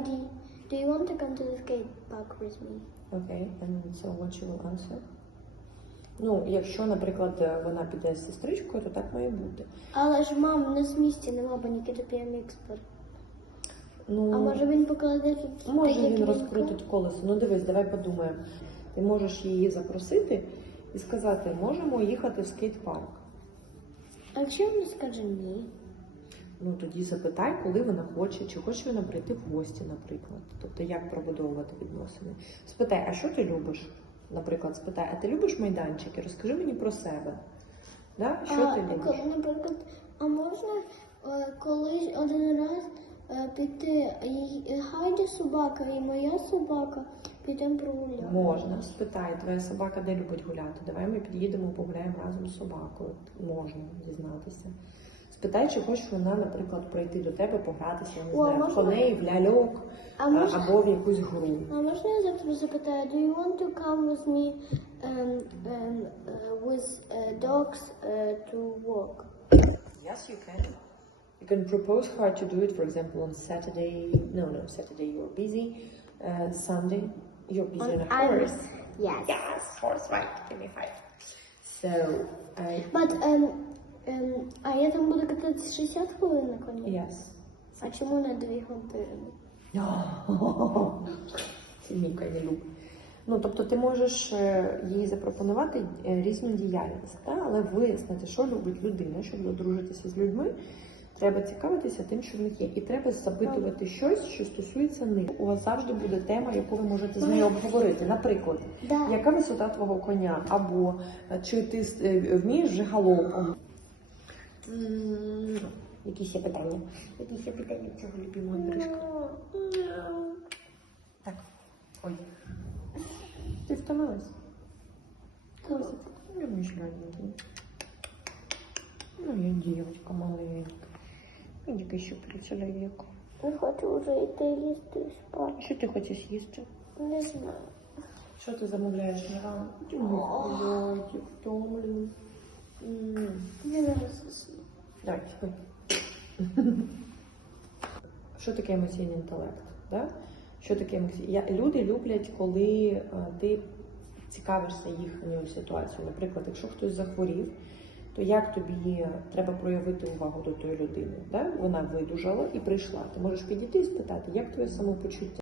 Daddy, do you want to come to the skate park with me? Okay, and so what you will answer? Ну, якщо, наприклад, е, вона піде з сестричкою, то так має бути. Але ж мам, не з місця нема, Нікіта PMX. Ну, А може він покладе тут? може він розкрутить колесо. Ну дивись, давай подумаємо. Ти можеш її запросити і сказати, можемо їхати в скейт-парк. А якщо він скаже ні? Ну тоді запитай, коли вона хоче, чи хоче вона прийти в гості, наприклад. Тобто як пробудовувати відносини. Спитай, а що ти любиш? Наприклад, спитай, а ти любиш майданчики? Розкажи мені про себе. Да? Що а, ти любиш? наприклад, а можна е, колись один раз е, піти, і гайде собака і моя собака, підемо прогуляти? Можна, спитай, твоя собака де любить гуляти. Давай ми під'їдемо, погуляємо разом з собакою. Можна дізнатися. Спитай, чи хоче вона, наприклад, прийти до тебе, погратися, я не О, знаю, в можна? коней, в ляльок А а, можна, або в якусь гру. а можна я завтра запитаю, do you want to come with me um, um, uh, with uh, dogs uh, to walk? Yes, you can. You can propose her to do it, for example, on Saturday. No, no, Saturday you're busy. Uh, Sunday you're busy on, a horse. Yes. Yes, horse, right. Give me five. So, I. But, um, um, а я там буду кататися 60 хвилин на коні? Yes. А чому не 2 години? Міка не. Ну, тобто ти можеш е, їй запропонувати е, різну діяльність, та? але вияснити, що любить людина, щоб одружитися з людьми. Треба цікавитися тим, що в них є, і треба запитувати щось, що стосується них. У вас завжди буде тема, яку ви можете з нею обговорити. Наприклад, Да. яка висота твого коня, або е, чи ти вмієш вже галопом? Якісь є питання? Якісь є питання цього любимого Андрюшка? Так. Ой. Ти втомилась? Козик. Я не шляненький. Ну, я девочка маленька. Иди-ка еще при человеку. Я хочу вже йти їсти і спати. Що ти хочеш їсти? Не знаю. Що ти замовляєш на ранок? Я зараз засну. Давай. Що таке емоційний інтелект? Да? Що таке емоційний? Я, люди люблять, коли е, ти цікавишся їхньою ситуацією. Наприклад, якщо хтось захворів, то як тобі треба проявити увагу до тої людини? Да? Вона видужала і прийшла. Ти можеш підійти і спитати, як твоє самопочуття?